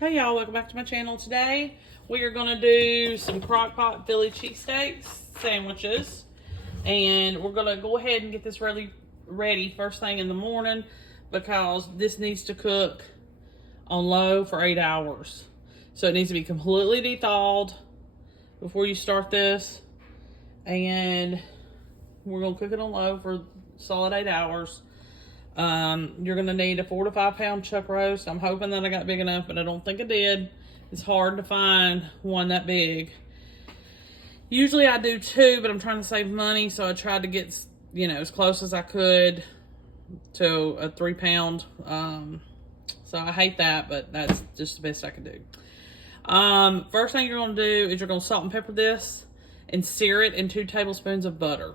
Hey y'all, welcome back to my channel. Today we are going to do some crock-pot Philly cheesesteaks sandwiches, and we're going to go ahead and get this ready first thing in the morning because this needs to cook on low for 8 hours. So it needs to be completely de-thawed before you start this, and we're going to cook it on low for solid 8 hours. You're going to need a 4 to 5 pound chuck roast. I'm hoping that I got big enough, but I don't think I did. It's hard to find one that big. Usually I do 2, but I'm trying to save money, so I tried to get, as close as I could to a 3 pound. So I hate that, but that's just the best I could do. First thing you're going to do is you're going to salt and pepper this and sear it in 2 tablespoons of butter.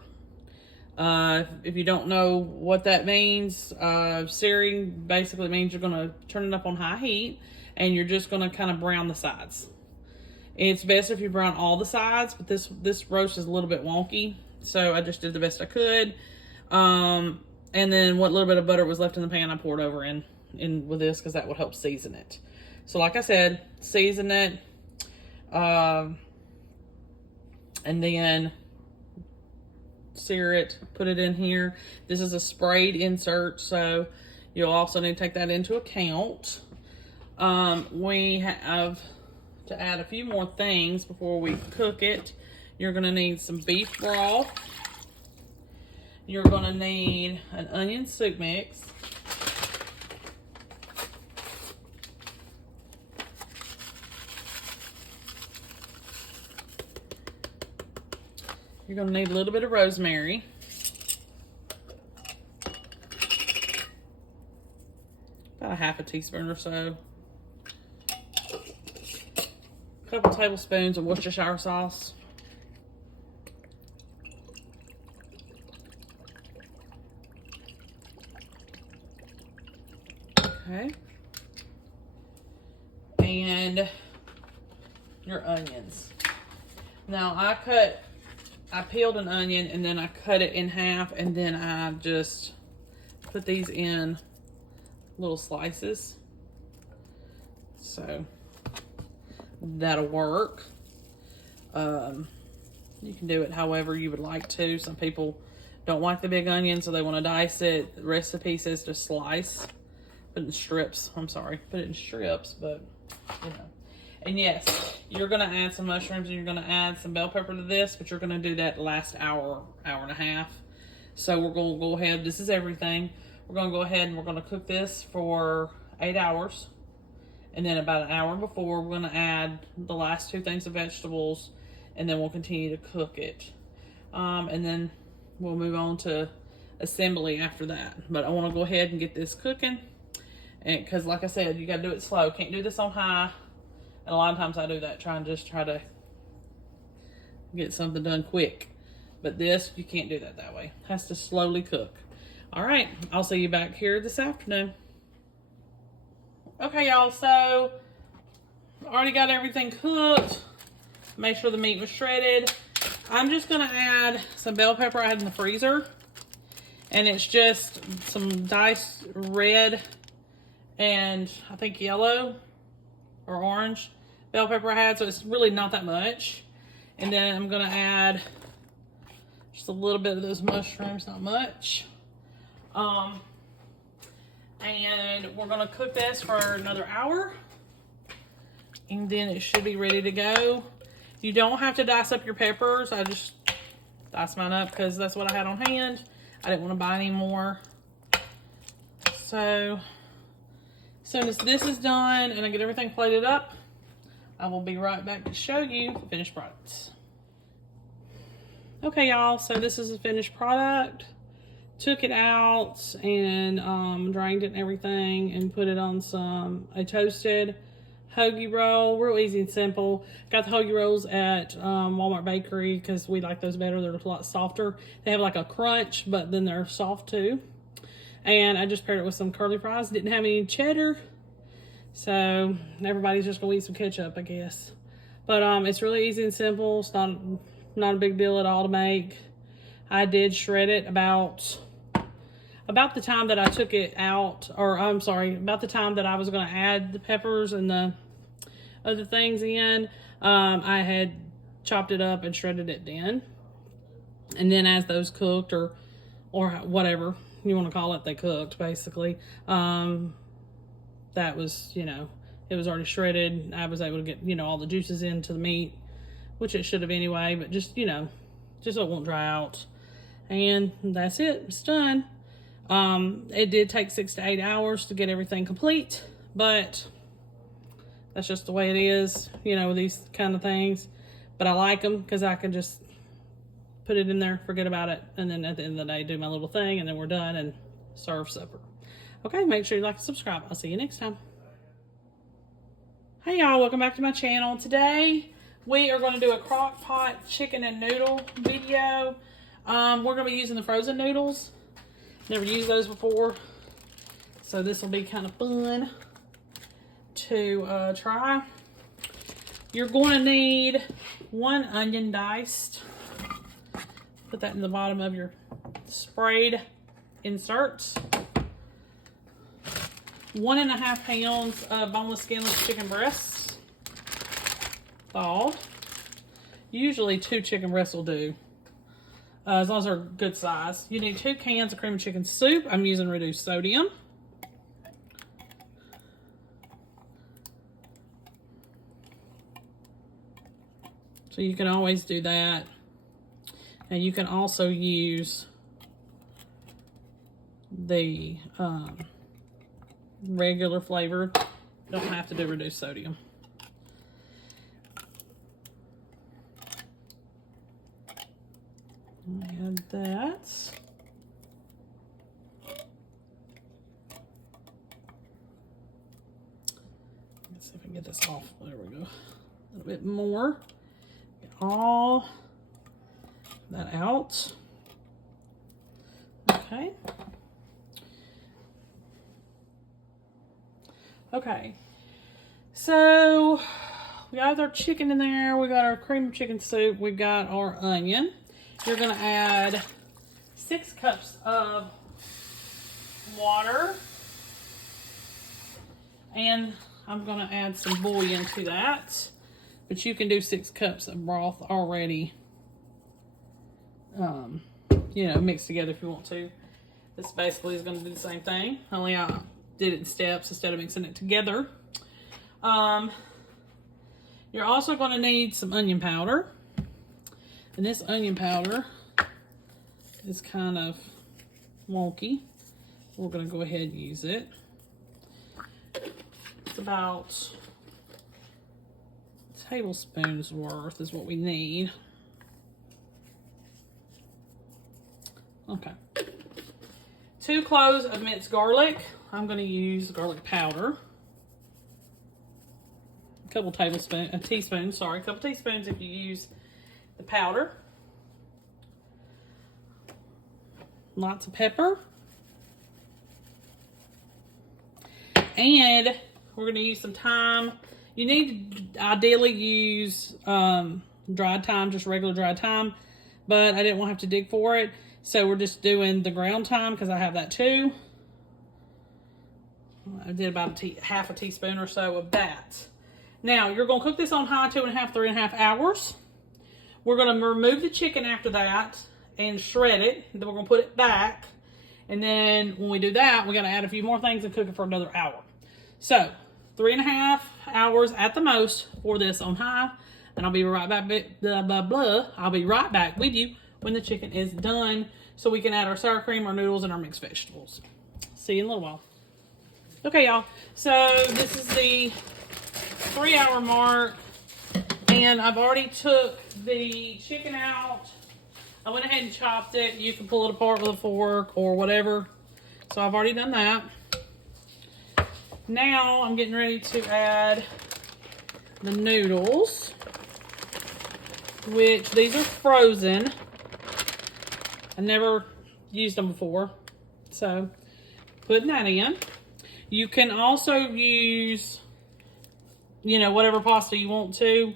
If you don't know what that means, searing basically means you're going to turn it up on high heat and you're just going to kind of brown the sides. It's best if you brown all the sides, but this roast is a little bit wonky, so I just did the best I could. And then what little bit of butter was left in the pan, I poured over in with this because that would help season it. So like I said, season it, and then sear it, put it in here. This is a sprayed insert, so you'll also need to take that into account. We have to add a few more things before we cook it. You're going to need some beef broth. You're going to need an onion soup mix. You're going to need a little bit of rosemary. About a half a teaspoon or so. A couple tablespoons of Worcestershire sauce. Okay. And your onions. Now I peeled an onion and then I cut it in half, and then I just put these in little slices. So that'll work. You can do it however you would like to. Some people don't like the big onion, so they want to dice it. The recipe says to slice. Put it in strips. I'm sorry. Put it in strips, but And yes, you're going to add some mushrooms and you're going to add some bell pepper to this, but you're going to do that last hour, hour and a half. So we're going to go ahead. This is everything. We're going to go ahead and we're going to cook this for 8 hours. And then about an hour before, we're going to add the last 2 things of vegetables, and then we'll continue to cook it. And then we'll move on to assembly after that. But I want to go ahead and get this cooking. And because like I said, you got to do it slow. Can't do this on high. And a lot of times I do that, try to get something done quick. But this, you can't do that way. It has to slowly cook. All right, I'll see you back here this afternoon. Okay, y'all, so already got everything cooked. Make sure the meat was shredded. I'm just gonna add some bell pepper I had in the freezer. And it's just some diced red and I think yellow or orange bell pepper I had, so it's really not that much. And then I'm gonna add just a little bit of those mushrooms, not much. And we're gonna cook this for another hour, and then it should be ready to go. You don't have to dice up your peppers. I just diced mine up because that's what I had on hand. I didn't want to buy any more. So as soon as this is done and I get everything plated up, I will be right back to show you the finished products. Okay, y'all, so this is the finished product. Took it out and drained it and everything and put it on a toasted hoagie roll. Real easy and simple. Got the hoagie rolls at Walmart Bakery because we like those better. They're a lot softer. They have like a crunch, but then they're soft too. And I just paired it with some curly fries. Didn't have any cheddar, so everybody's just gonna eat some ketchup, I guess. But it's really easy and simple. It's not a big deal at all to make. I did shred it about the time that I took it out, or I'm sorry, about the time that I was going to add the peppers and the other things in, I had chopped it up and shredded it then. And then as those cooked, or whatever you want to call it, they cooked basically. That was, you know, it was already shredded. I was able to get, you know, all the juices into the meat, which it should have anyway, but just, you know, just so it won't dry out. And that's it, it's done. It did take 6 to 8 hours to get everything complete, but that's just the way it is, you know, with these kind of things. But I like them because I can just put it in there, forget about it, and then at the end of the day, do my little thing, and then we're done and serve supper. Okay, make sure you like and subscribe. I'll see you next time. Hey y'all, welcome back to my channel. Today, we are going to do a crock pot chicken and noodle video. We're going to be using the frozen noodles. Never used those before, so this will be kind of fun to try. You're going to need 1 onion diced. Put that in the bottom of your sprayed inserts. 1.5 pounds of boneless, skinless chicken breasts, thawed. Usually 2 chicken breasts will do, as long as they're good size. You need 2 cans of cream of chicken soup. I'm using reduced sodium. So you can always do that. And you can also use the regular flavor. Don't have to do reduced sodium. Add that. Let's see if I can get this off. There we go. A little bit more. Get all that out. Okay. Okay, so we got our chicken in there, we got our cream of chicken soup, we've got our onion. You're gonna add 6 cups of water, and I'm gonna add some bouillon to that, but you can do 6 cups of broth already, you know, mixed together if you want to. This basically is gonna do the same thing, only I did it in steps instead of mixing it together. You're also going to need some onion powder. And this onion powder is kind of wonky. We're going to go ahead and use it. It's about a tablespoon's worth is what we need. Okay. 2 cloves of minced garlic. I'm going to use garlic powder. A couple teaspoons if you use the powder. Lots of pepper. And we're going to use some thyme. You need to ideally use dried thyme, just regular dried thyme, but I didn't want to have to dig for it. So we're just doing the ground thyme because I have that too. I did about half a teaspoon or so of that. Now, you're going to cook this on high 2.5, 3.5 hours. We're going to remove the chicken after that and shred it. Then we're going to put it back. And then when we do that, we got to add a few more things and cook it for another hour. So, 3.5 hours at the most for this on high. And I'll be right back, I'll be right back with you when the chicken is done so we can add our sour cream, our noodles, and our mixed vegetables. See you in a little while. Okay, y'all, so this is the 3-hour mark, and I've already took the chicken out. I went ahead and chopped it. You can pull it apart with a fork or whatever. So I've already done that. Now I'm getting ready to add the noodles, which these are frozen. I never used them before, so putting that in. You can also use, you know, whatever pasta you want to.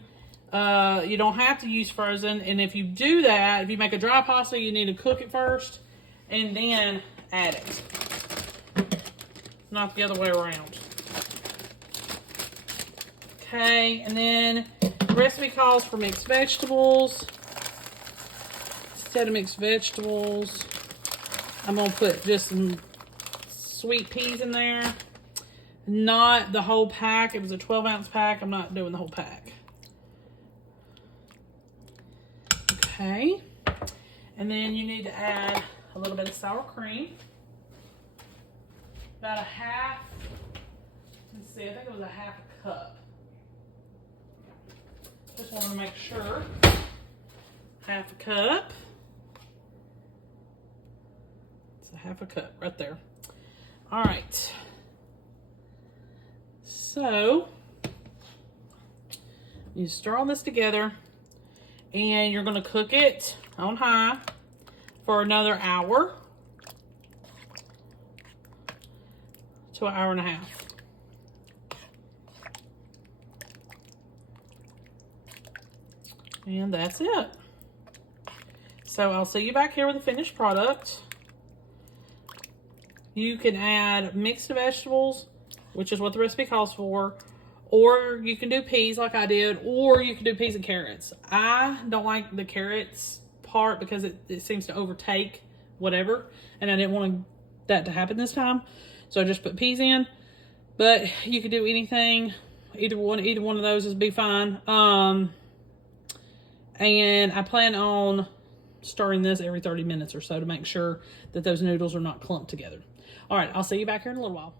You don't have to use frozen. And if you do that, if you make a dry pasta, you need to cook it first and then add it. Not the other way around. Okay, and then the recipe calls for mixed vegetables. Instead of mixed vegetables, I'm gonna put just some sweet peas in there. Not the whole pack. It was a 12-ounce pack. I'm not doing the whole pack. Okay. And then you need to add a little bit of sour cream. About a half, let's see, I think it was a half a cup. Just wanted to make sure. Half a cup. It's a half a cup right there. All right. So, you stir all this together and you're gonna cook it on high for another hour to an hour and a half. And that's it. So I'll see you back here with the finished product. You can add mixed vegetables, which is what the recipe calls for, or you can do peas like I did, or you can do peas and carrots. I don't like the carrots part because it seems to overtake whatever, and I didn't want that to happen this time. So I just put peas in, but you could do anything. Either one of those would be fine. And I plan on stirring this every 30 minutes or so to make sure that those noodles are not clumped together. All right, I'll see you back here in a little while.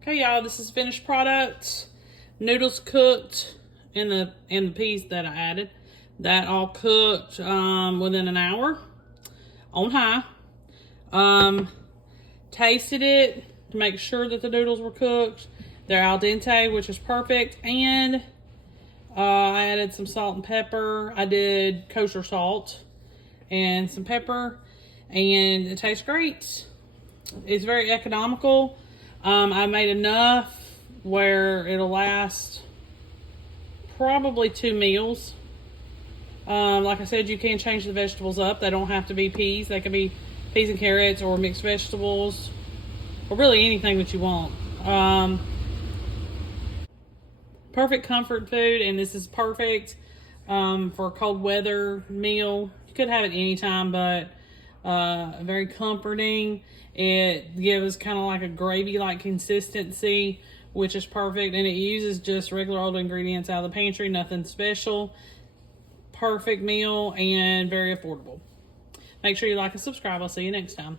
Okay, y'all, this is finished product. Noodles cooked, and the peas that I added, that all cooked within an hour on high. Tasted it to make sure that the noodles were cooked. They're al dente, which is perfect. And I added some salt and pepper. I did kosher salt and some pepper, and it tastes great. It's very economical. I made enough where it'll last probably 2 meals. Like I said, you can change the vegetables up. They don't have to be peas. They can be peas and carrots or mixed vegetables, or really anything that you want. Perfect comfort food, and this is perfect for a cold weather meal. You could have it anytime, but very comforting. It gives kind of like a gravy-like consistency, which is perfect, and it uses just regular old ingredients out of the pantry, nothing special. Perfect meal and very affordable. Make sure you like and subscribe. I'll see you next time.